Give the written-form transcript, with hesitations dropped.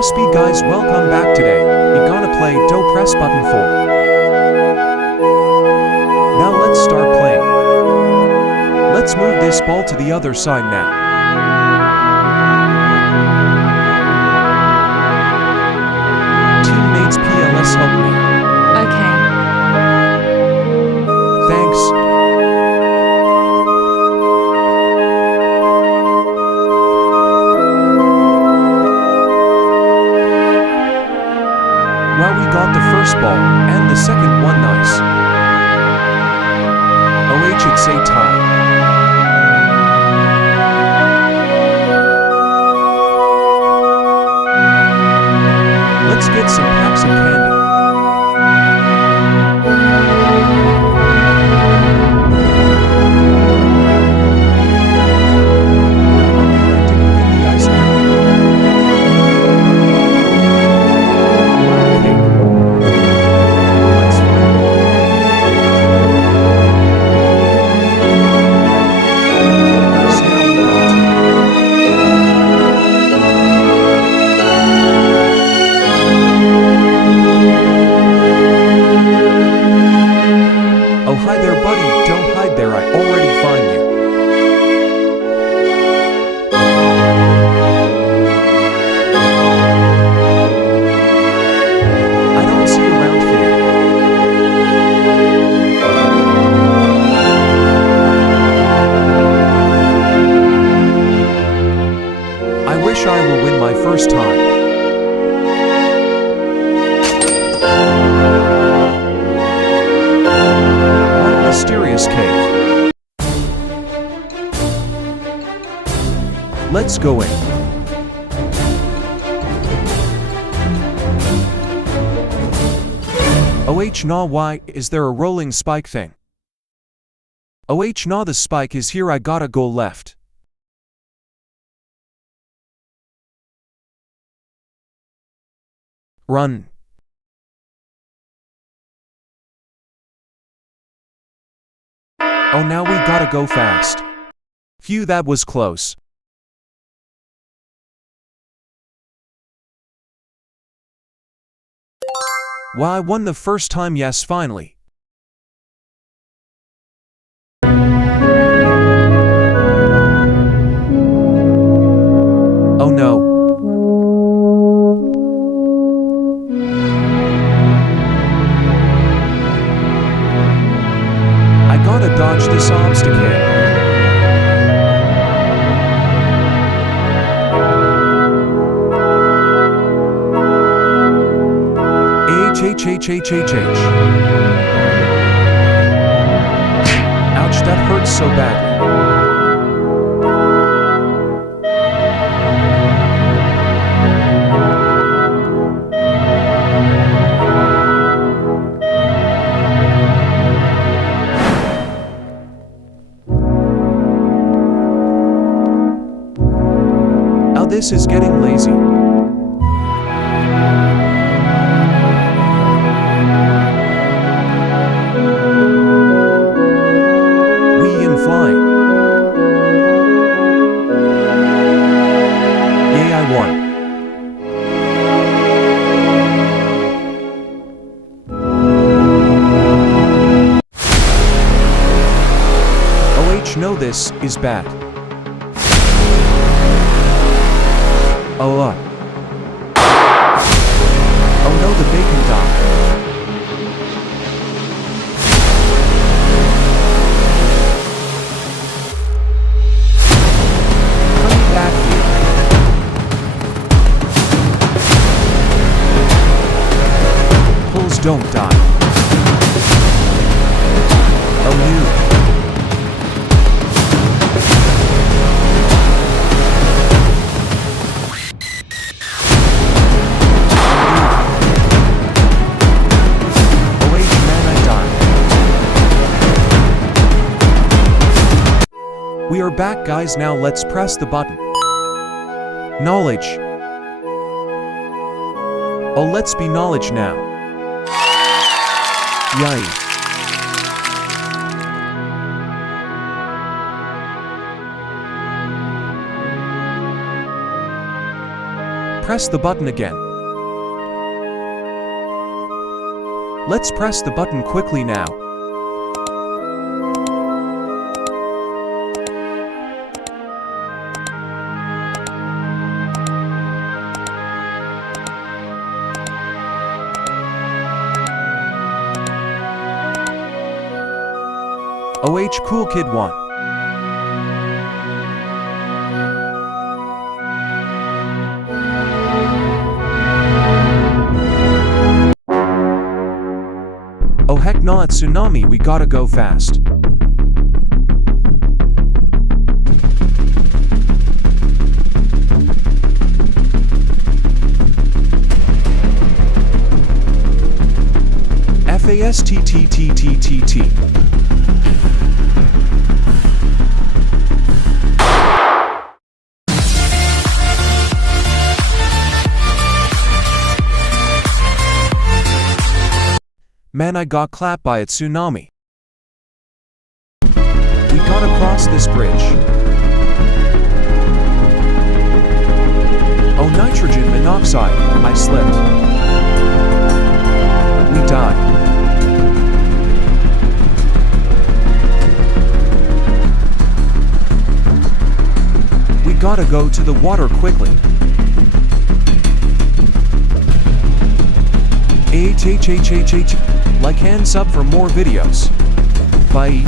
Speed guys, welcome back today. We gonna play Don't Press Button 4. Now let's start playing. Let's move this ball to the other side now. Teammates PLS help me. Okay. Thanks. Well, we got the first ball, and the second one nice. OH should say tie. Let's get some packs of candy. Oh, hi there, buddy. Don't hide there. I already find you. I don't see you around here. I wish I will win my first time. Mysterious cave. Let's go in. OH nah, why is there a rolling spike thing? OH nah, the spike is here, I gotta go left. Run. Oh, now we gotta go fast. Phew, that was close. Well, I won the first time, yes, finally. Oh no. Gotta dodge this obstacle. H. Ouch, that hurts so badly. This is getting lazy. We am flying. Yay, I won. OH, no, this is bad. Oh no, the bacon died. Come back here. Pulls don't die. Oh no. We are back, guys. Now let's press the button. Knowledge. Oh, let's be knowledge now. Yay. Press the button again. Let's press the button quickly now. OH Cool Kid 1. Oh heck nah, it's Tsunami, we gotta go fast. FASTTTTTT. Man, I got clapped by a tsunami. We gotta cross this bridge. Oh nitrogen monoxide, I slipped. We died. We gotta go to the water quickly. Like and sub for more videos. Bye.